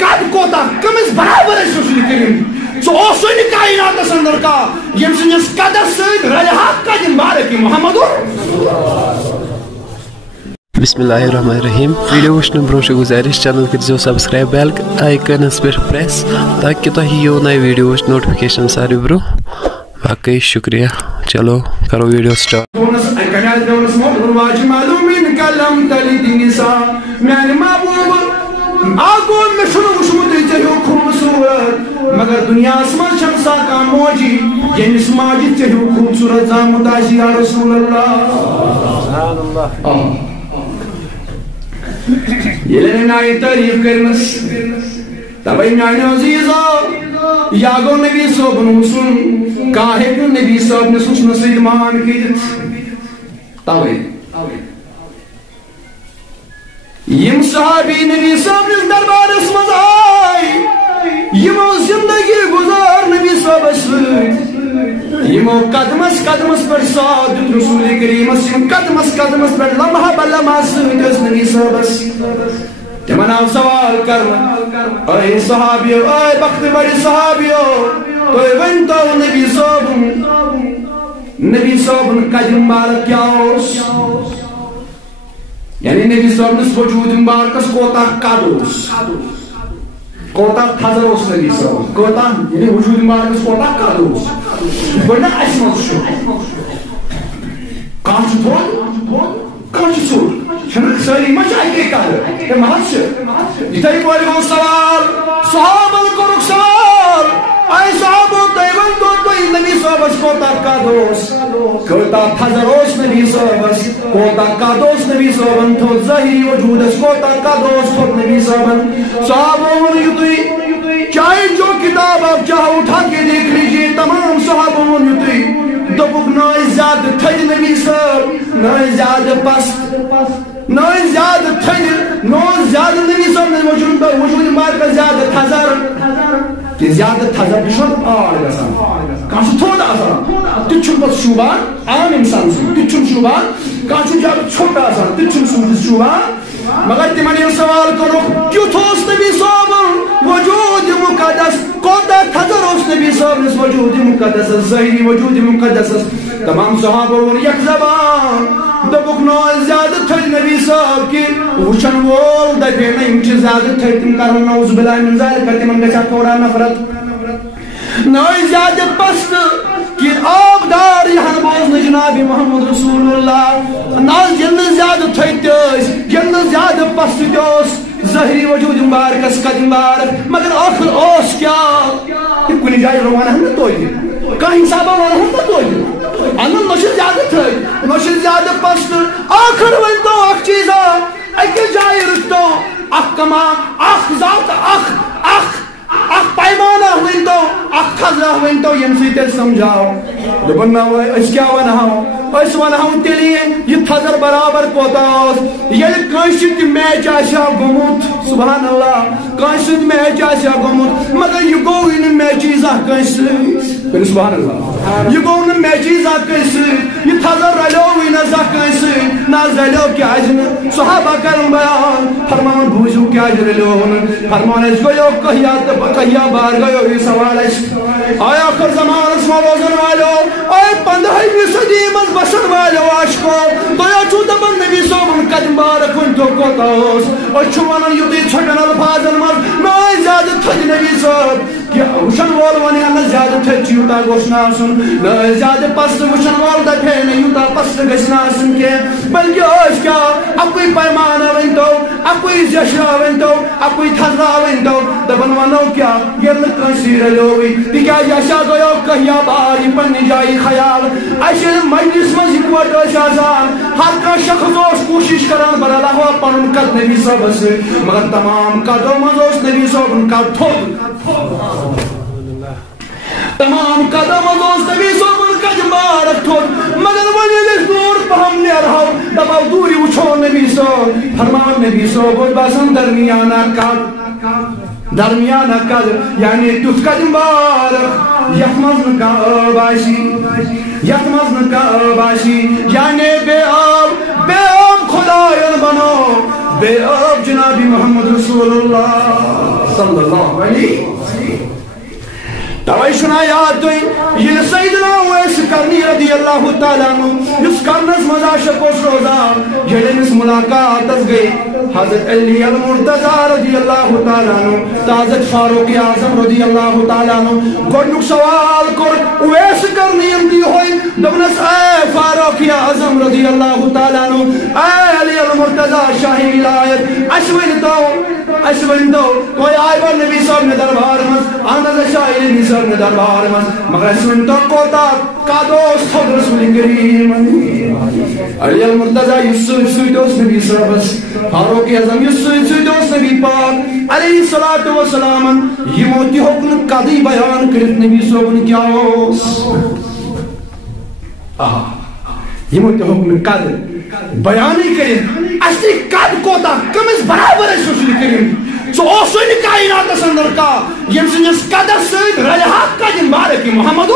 قد کوتا کمس برابر رسول کریم سو سن کائنات اندر کا یم سنس قدس رلہا قد مبارک محمد بسم اللہ الرحمن الرحیم ویڈیو وچھنے برونٛہہ گزارش چینل کٔرزیو سبسکرائب بیل آئکنس پہ پریس تاکہ تۄہہِ یِیو نئے ویڈیوز نوٹفکیشن ساروی برونٛہہ باقی شکریہ چلو کرو ویڈیو سٹارٹ مگر دنیا من شمسا کا موجی یمس ماجد چہو خوبصورت زامت آسی یا رسول اللہ یہ نائی تعریف کرمس تبھی میانو عزیزو یا گو نبی صاحب حسن کاہے کو نبی صاحب نے حسن سے مان کیت تبھی یم صحابی نبی صاحب نے دربار اسمد آئی یمو زندگی گزار نبی صاحب اسمد یمو قدمس پر ساتھ رسول کریم اسم قدمس پر لمحہ بلمحہ ساتھ نبی صاحب اسمد تمن آو سوال کرنا اے صحابیو اے بخت بڑی صحابیو تو ونتو نبی صاحب قدم مبارک کیا ہوس یعنی نبی صاحب نس وجود مبارکس کوتا قدوس کوتا تھزر اس نبی صاحب کوتا یعنی وجود مبارکس کوتا قدوس بڑا اسمت شو کانچ تھوڑ کانچ سور شنک ساری مچ آئی کار یہ محض سے جتائی پوری وہ سوال صحابہ کرک سوال آئی صحابہ تیون تو نبی صاحب اس کوتا قدوس کوتا تھزر اس نبی صاحب اس کوتا قدوس نبی صاحب تو ظاہری وجود اس کوتا قدوس تو نبی صاحب صحابہ یتوی چاہے جو کتاب آپ چاہو اٹھا کے دیکھ لیجئے تمام صحابہ یتوی دبک نوئی زیادہ تھج نبی صاحب نوئی زیادہ پست نوئی زیادہ تھج نوئی زیادہ نبی صاحب نے وجود مارکا زیادہ تھزر کہ زیادہ تھزر بشن آر گسان کانچہ تھوڑا آسان تچھن بس شوبان عام انسان سے تچھن شوبان کانچہ زیادہ چھوٹا آسان تچھن شوبان مگر تمہیں یہ سوال کرو کیوں تھوس نبی صاحب وجود مقدس کوتا تھزر اس نبی صاحب وجود مقدس ظاہری وجود مقدس تمام صحابہ یک زبان دبک نوئی زیادہ تھج نبی صاحب کی وچن وول دبینا امچہ زیادہ تھج تم کرن نوز بلائی من ذالک تمن گچا کورا نفرت نوئی زیادہ پست کہ آبدار یہاں بوزن جناب محمد رسول اللہ ناز جن زیادہ تھج تیس جن زیادہ پست تیس ظاہری وجود مبارکس قد مبارک مگر آخر اوس کیا کہ کنی جائے روانہ ہم نے توئی دی کہیں صاحبہ وانا ہم نے توئی دی انہوں نوشل زیادہ تھج نوشل زیادہ پست آخر ونتو اخ چیزا ایک جائے رکھتو اخ کمان اخ ذات اخ پیمانہ ونتو اخ خزرہ ونتو یم سیتے سمجھاؤ دبن میں اس کیا ونہاؤ اس ونہاؤ تیلیے یہ تھزر برابر کوتاؤس یہ کنشت میچ آشا گمت سبحان اللہ کنشت میچ آشا گمت مگر یہ گو ان میچیزہ کنشت سبحان اللہ یہ گو ان میچیزہ کنشت یہ تھزر رلو انزہ کنشت ناز رلو کیا جن صحابہ کرن بیان فرمان بھوزو کیا جرلو فرمان اس گو کہیا بار گئے یہ سوال ہے آیا آخر زمان اس موازن والو آئے 15ویں صدی میں بسن والو عاشقو تو یا چوتا بن نبی صاحب قدم بارک انتو کوتا ہوس اور چوانا یوتی چھٹن الفاظن مر نائی زیادہ تھج نبی صاحب کہ وشن وال وانی اللہ زیادہ تھج چیوتا گوشنا سن نائی زیادہ پست وشن وال دا پھینے یوتا پست گشنا سن کے بلکہ آج کیا اپوی پیمانہ ونتو اپوی زشرہ ونتو اپوی تھزرہ ونتو دبن وانو کیا گرد کنسیر لوگی دیکھا یاشا گویا کہیا باری پنی جائی خیال ایشن مجلس میں زکوٹ شازان ہر کا شخص اس کوشش کران بر اللہ و پنن قد نبی صاحب سے مگر تمام قدوں مزوس نبی صاحب کا تھوڑ تمام قدم مزوس نبی صاحب کا جمارک تھوڑ مگر وجہ دور پہم لے رہا دباو دوری وچھو نبی صاحب فرمان نبی صاحب باسن درمیانہ درمیانہ قدر یعنی تُس قدم بارک یخمز نکا باشی یخمز نکا باشی یعنی بے آب خدایل بنو بے آب جناب محمد رسول اللہ صلی اللہ علیہ وسلم. توے چھنا یاد تُہۍ ییٚلہِ سیدنا اویس قرنی رضی اللہ تعالیٰ عنہ یُس قرنس منٛز عاشق اوس روزان ییٚلہِ أمِس مُلاقاتس گٔے حضرت علی المرتضیٰ رضی اللہ تعالیٰ عنہ تہٕ حضرت فاروق اعظم رضی اللہ تعالیٰ عنہ گۄڈنیُک سوال کوٚر اویس قرنیَن تہِ یِہوٚے دوٚپنس اے فاروق اعظم رضی اللہ تعالیٰ عنہ اے علی المرتضیٰ شاہی ولایت اَسہِ ؤنۍتو تُہۍ آیوا نبی صٲبنہِ دربار منٛز اہن حظ شاہی نبی صٲبنہِ دربار منٛز مگر اَسہِ ؤنۍتو کوتاہ کد اوس تھوٚد رسول کریم علی المرتضیٰ یُس سۭتۍ سۭتۍ اوس نبی صٲبس فاروق اعظم یُس سۭتۍ سۭتۍ اوس نبی پاک علیہ الصلاۃ والسلام یِمو تہِ ہیوٚک نہٕ کدٕے بیان کٔرِتھ نبی صٲبُن کیٛاہ اوس یِمو تہِ ہیوٚک نہٕ کد بیانٕے کٔرِتھ اصلی کد کوتاہ کٔمِس برابر اَسہِ رسول کریم سُہ اوسُے نہٕ کائناتس اندر کانٛہہ ییٚمہِ سٕنٛدِس قدس سۭتۍ رلہِ ہا کتہِ بارک محمد